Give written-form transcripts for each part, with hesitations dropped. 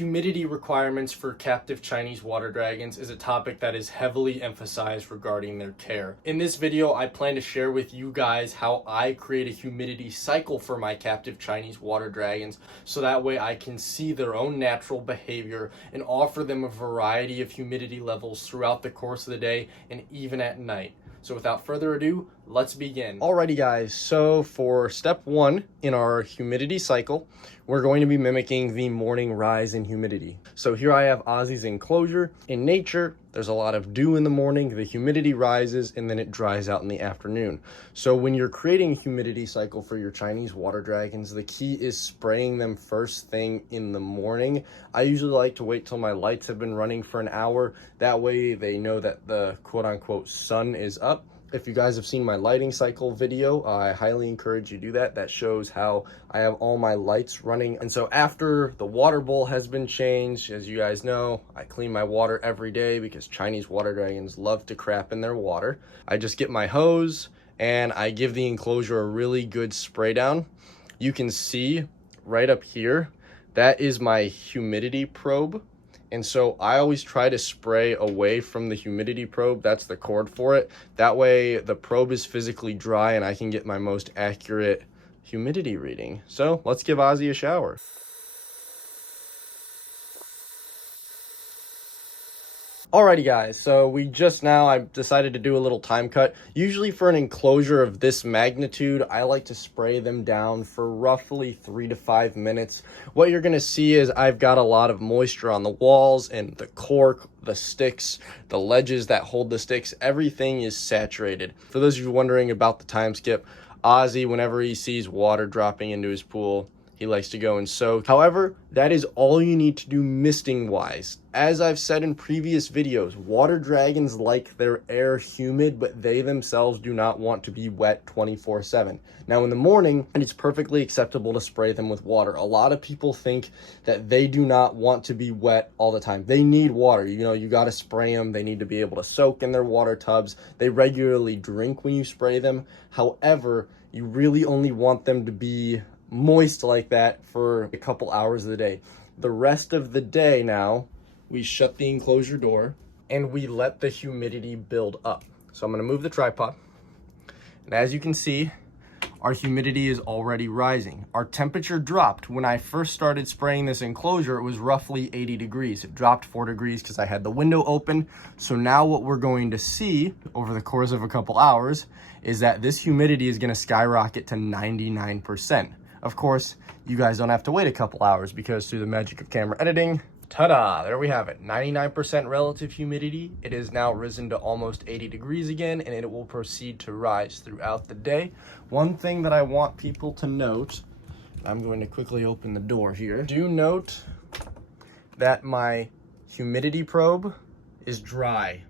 Humidity requirements for captive Chinese water dragons is a topic that is heavily emphasized regarding their care. In this video, I plan to share with you guys how I create a humidity cycle for my captive Chinese water dragons, so that way I can see their own natural behavior and offer them a variety of humidity levels throughout the course of the day and even at night. So without further ado, let's begin. Alrighty guys, so for step one in our humidity cycle, we're going to be mimicking the morning rise in humidity. So here I have Ozzy's enclosure. In nature, there's a lot of dew in the morning, the humidity rises, and then it dries out in the afternoon. So when you're creating a humidity cycle for your Chinese water dragons, the key is spraying them first thing in the morning. I usually like to wait till my lights have been running for an hour. That way they know that the quote-unquote sun is up. If you guys have seen my lighting cycle video, I highly encourage you to do that. That shows how I have all my lights running. And so after the water bowl has been changed, as you guys know, I clean my water every day because Chinese water dragons love to crap in their water. I just get my hose and I give the enclosure a really good spray down. You can see right up here, that is my humidity probe. And so I always try to spray away from the humidity probe. That's the cord for it. That way the probe is physically dry and I can get my most accurate humidity reading. So let's give Ozzy a shower. Alrighty guys, so I decided to do a little time cut. Usually for an enclosure of this magnitude, I like to spray them down for roughly 3 to 5 minutes. What you're gonna see is I've got a lot of moisture on the walls and the cork, the sticks, the ledges that hold the sticks, everything is saturated. For those of you wondering about the time skip, Ozzy, whenever he sees water dropping into his pool, he likes to go and soak. However, that is all you need to do misting wise. As I've said in previous videos, water dragons like their air humid, but they themselves do not want to be wet 24/7. Now in the morning, it's perfectly acceptable to spray them with water. A lot of people think that they do not want to be wet all the time. They need water. You know, you got to spray them. They need to be able to soak in their water tubs. They regularly drink when you spray them. However, you really only want them to be moist like that for a couple hours of the day. The rest of the day now, we shut the enclosure door and we let the humidity build up. So I'm going to move the tripod. And as you can see, our humidity is already rising. Our temperature dropped. When I first started spraying this enclosure, it was roughly 80 degrees. It dropped 4 degrees because I had the window open. So now what we're going to see over the course of a couple hours is that this humidity is going to skyrocket to 99%. Of course, you guys don't have to wait a couple hours because through the magic of camera editing, ta-da, there we have it, 99% relative humidity. It has now risen to almost 80 degrees again, and it will proceed to rise throughout the day. One thing that I want people to note, I'm going to quickly open the door here. Do note that my humidity probe is dry.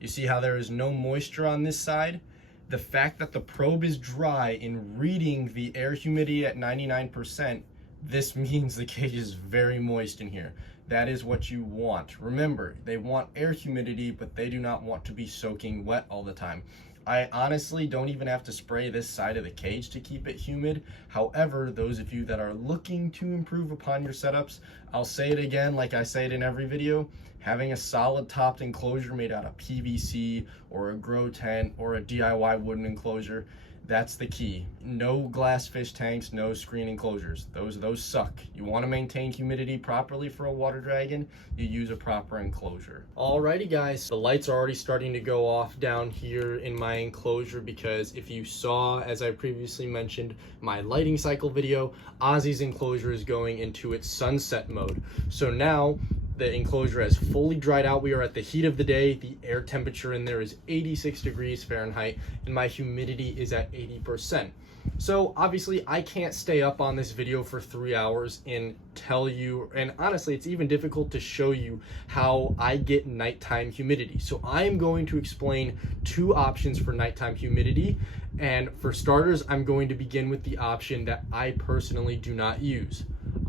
You see how there is no moisture on this side? The fact that the probe is dry in reading the air humidity at 99%, this means the cage is very moist in here. That is what you want. Remember, they want air humidity, but they do not want to be soaking wet all the time. I honestly don't even have to spray this side of the cage to keep it humid. However, those of you that are looking to improve upon your setups, I'll say it again like I say it in every video, having a solid topped enclosure made out of PVC or a grow tent or a DIY wooden enclosure, that's the key. No glass fish tanks, no screen enclosures. Those suck. You want to maintain humidity properly for a water dragon, you use a proper enclosure. Alrighty guys, the lights are already starting to go off down here in my enclosure because if you saw, as I previously mentioned, my lighting cycle video, Ozzy's enclosure is going into its sunset mode. So now the enclosure has fully dried out. We are at the heat of the day. The air temperature in there is 86 degrees Fahrenheit and my humidity is at 80%. So obviously I can't stay up on this video for 3 hours and tell you, and honestly it's even difficult to show you how I get nighttime humidity. So I am going to explain 2 options for nighttime humidity, and for starters I'm going to begin with the option that I personally do not use.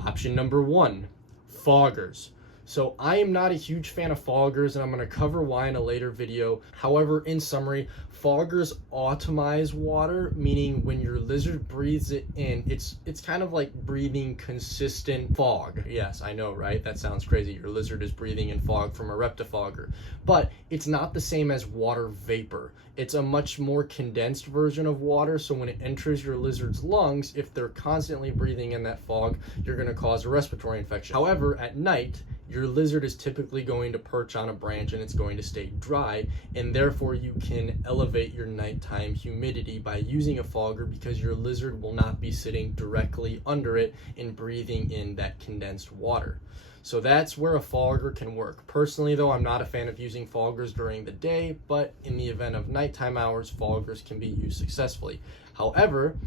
Option number 1, foggers. So I am not a huge fan of foggers, and I'm going to cover why in a later video. However, in summary, foggers automize water, meaning when your lizard breathes it in, it's kind of like breathing consistent fog. Yes, I know, right? That sounds crazy. Your lizard is breathing in fog from a reptifogger, but it's not the same as water vapor. It's a much more condensed version of water, so when it enters your lizard's lungs, if they're constantly breathing in that fog, you're going to cause a respiratory infection. However, at night, your lizard is typically going to perch on a branch and it's going to stay dry, and therefore you can elevate your nighttime humidity by using a fogger, because your lizard will not be sitting directly under it and breathing in that condensed water. So that's where a fogger can work. Personally though, I'm not a fan of using foggers during the day, but in the event of nighttime hours, foggers can be used successfully. However,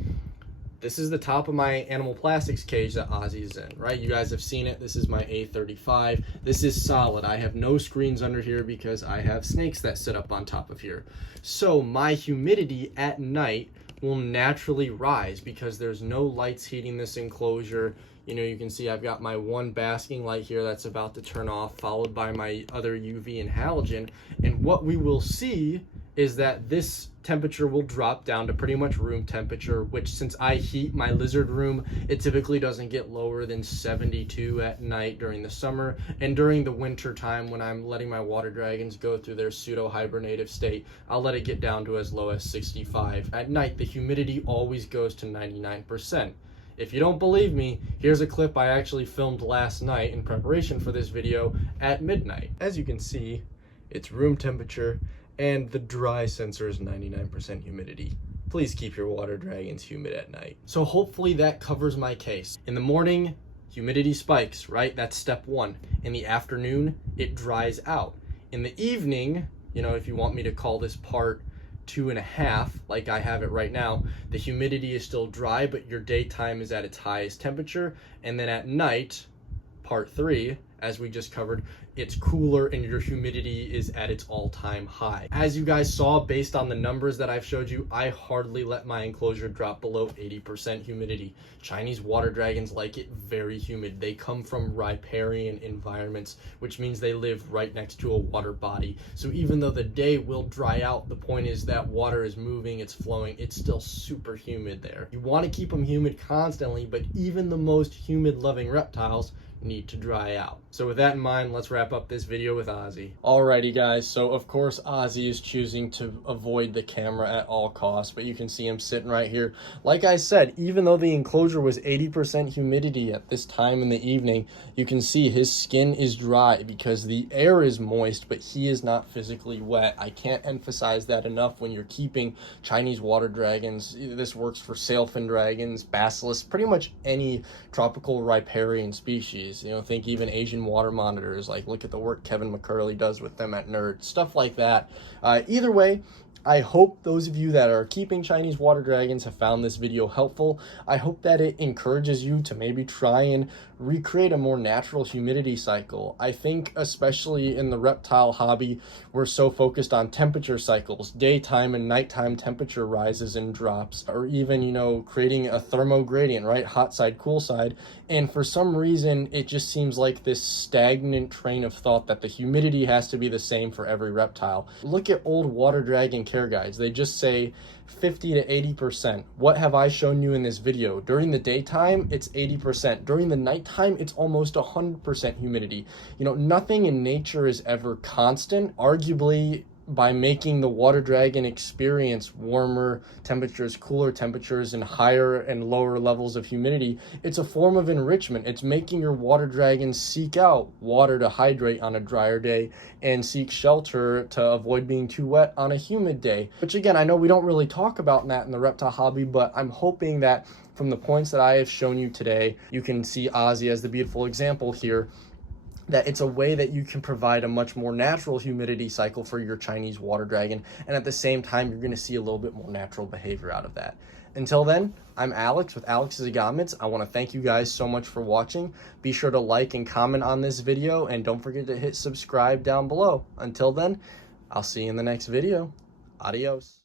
this is the top of my animal plastics cage that Ozzy's in, right? You guys have seen it. This is my A35. This is solid. I have no screens under here because I have snakes that sit up on top of here. So my humidity at night will naturally rise because there's no lights heating this enclosure. You know, you can see I've got my one basking light here that's about to turn off, followed by my other UV and halogen. And what we will see is that this temperature will drop down to pretty much room temperature, which, since I heat my lizard room, it typically doesn't get lower than 72 at night during the summer. And during the winter time, when I'm letting my water dragons go through their pseudo-hibernative state, I'll let it get down to as low as 65. At night, the humidity always goes to 99%. If you don't believe me, here's a clip I actually filmed last night in preparation for this video at midnight. As you can see, it's room temperature, and the dry sensor is 99% humidity. Please keep your water dragons humid at night. So hopefully that covers my case. In the morning, humidity spikes, right? That's step one. In the afternoon, it dries out. In the evening, you know, if you want me to call this part 2.5, like I have it right now, the humidity is still dry, but your daytime is at its highest temperature. And then at night, part 3, as we just covered, it's cooler and your humidity is at its all-time high. As you guys saw, based on the numbers that I've showed you, I hardly let my enclosure drop below 80% humidity. Chinese water dragons like it very humid. They come from riparian environments, which means they live right next to a water body. So even though the day will dry out, the point is that water is moving, it's flowing, it's still super humid there. You want to keep them humid constantly, but even the most humid-loving reptiles need to dry out. So with that in mind, let's wrap up this video with Ozzy. Alrighty guys, so of course Ozzy is choosing to avoid the camera at all costs, but you can see him sitting right here. Like I said, even though the enclosure was 80% humidity at this time in the evening, you can see his skin is dry because the air is moist, but he is not physically wet. I can't emphasize that enough when you're keeping Chinese water dragons. This works for sailfin dragons, basilisks, pretty much any tropical riparian species. You know, think even Asian water monitors, like look at the work Kevin McCurley does with them at Nerd, stuff like that. Either way, I hope those of you that are keeping Chinese water dragons have found this video helpful. I hope that it encourages you to maybe try and recreate a more natural humidity cycle. I think especially in the reptile hobby, we're so focused on temperature cycles, daytime and nighttime temperature rises and drops, or even, you know, creating a thermogradient, right? Hot side, cool side. And for some reason, it just seems like this stagnant train of thought that the humidity has to be the same for every reptile. Look at old water dragon care guides. They just say 50 to 80%. What have I shown you in this video? During the daytime, it's 80%. During the nighttime, it's almost 100% humidity. You know, nothing in nature is ever constant. Arguably, by making the water dragon experience warmer temperatures, cooler temperatures, and higher and lower levels of humidity, it's a form of enrichment. It's making your water dragon seek out water to hydrate on a drier day and seek shelter to avoid being too wet on a humid day. Which again, I know we don't really talk about that in the reptile hobby, but I'm hoping that from the points that I have shown you today, you can see Ozzy as the beautiful example here, that it's a way that you can provide a much more natural humidity cycle for your Chinese water dragon, and at the same time you're going to see a little bit more natural behavior out of that. Until then, I'm Alex with Alex's Agamids. I want to thank you guys so much for watching. Be sure to like and comment on this video, and don't forget to hit subscribe down below. Until then, I'll see you in the next video. Adios.